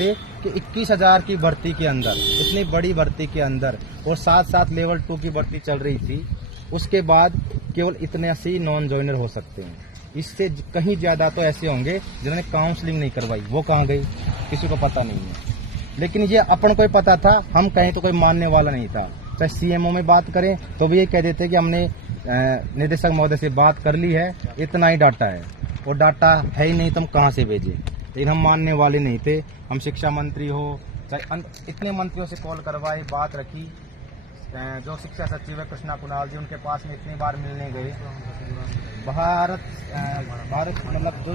थे कि 21,000 की भर्ती के अंदर, इतनी बड़ी भर्ती के अंदर और साथ साथ लेवल 2 की भर्ती चल रही थी, उसके बाद केवल इतने से नॉन ज्वाइनर हो सकते हैं। इससे कहीं ज्यादा तो ऐसे होंगे जिन्होंने काउंसलिंग नहीं करवाई, वो कहाँ गई किसी को पता नहीं है। लेकिन ये अपन को ही पता था, हम कहीं तो कोई मानने वाला नहीं था। चाहे सीएमओ में बात करें तो भी ये कह देते कि हमने निदेशक महोदय से बात कर ली है, इतना ही डाटा है, और डाटा है ही नहीं तो हम कहाँ से भेजें। लेकिन हम मानने वाले नहीं थे। हम शिक्षा मंत्री हो चाहे इतने मंत्रियों से कॉल करवाए, बात रखी, जो शिक्षा सचिव है कृष्णा कुणाल जी, उनके पास में इतनी बार मिलने गए। भारत मतलब जो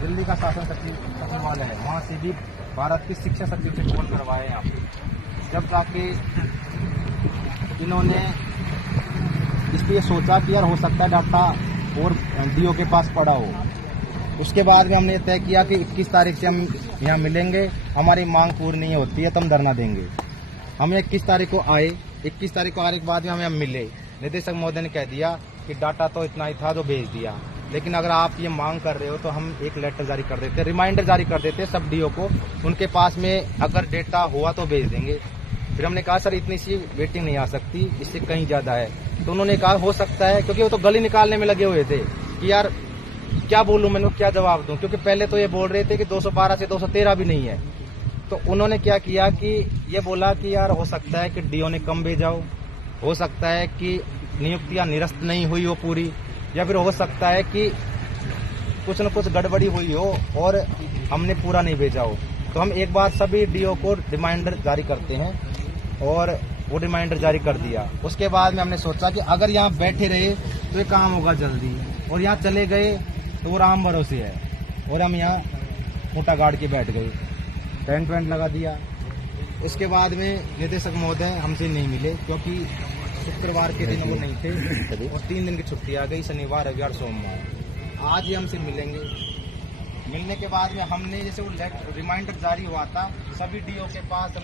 दिल्ली का शासन सचिवालय है, वहाँ से भी भारत की शिक्षा सचिव से कॉल करवाए यहाँ पे, जब जाके इन्होंने इस पर सोचा कि यार हो सकता है डाटा और डीओ के पास पड़ा हो। उसके बाद में हमने तय किया कि 21 तारीख से हम यहाँ मिलेंगे, हमारी मांग पूरी नहीं होती है तो हम धरना देंगे। हम 21 तारीख को आए, 21 तारीख को आने के बाद में हमें मिले। निदेशक महोदय ने कह दिया कि डाटा तो इतना ही था जो भेज दिया, लेकिन अगर आप ये मांग कर रहे हो तो हम एक लेटर जारी कर देते, रिमाइंडर जारी कर देते सब डीओ को, उनके पास में अगर डेटा हुआ तो भेज देंगे। फिर हमने कहा सर इतनी सी वेटिंग नहीं आ सकती, इससे कहीं ज्यादा है। तो उन्होंने कहा हो सकता है, क्योंकि वो तो गली निकालने में लगे हुए थे कि यार क्या बोलूं, मैंने क्या जवाब दूं, क्योंकि पहले तो ये बोल रहे थे कि 212 से 213 भी नहीं है। तो उन्होंने क्या किया कि ये बोला कि यार हो सकता है कि डीओ ने कम भेजा हो सकता है कि नियुक्तियां निरस्त नहीं हुई हो पूरी, या फिर हो सकता है कि कुछ न कुछ गड़बड़ी हुई हो और हमने पूरा नहीं भेजा हो। तो हम एक बार सभी डीओ को रिमाइंडर जारी करते हैं, और वो रिमाइंडर जारी कर दिया। उसके बाद में हमने सोचा कि अगर यहाँ बैठे रहे तो ये काम होगा जल्दी, और यहाँ चले गए तो वो राम भरोसे है, और हम यहाँ मोटा गाड़ के बैठ गए, टेंट वेंट लगा दिया। इसके बाद में निदेशक महोदय हमसे नहीं मिले, क्योंकि शुक्रवार के दिन वो नहीं थे और 3 दिन की छुट्टी आ गई, शनिवार रविवार सोमवार। आज ही हमसे मिलेंगे। मिलने के बाद में हमने जैसे वो रिमाइंडर जारी हुआ था, सभी डीओ के पास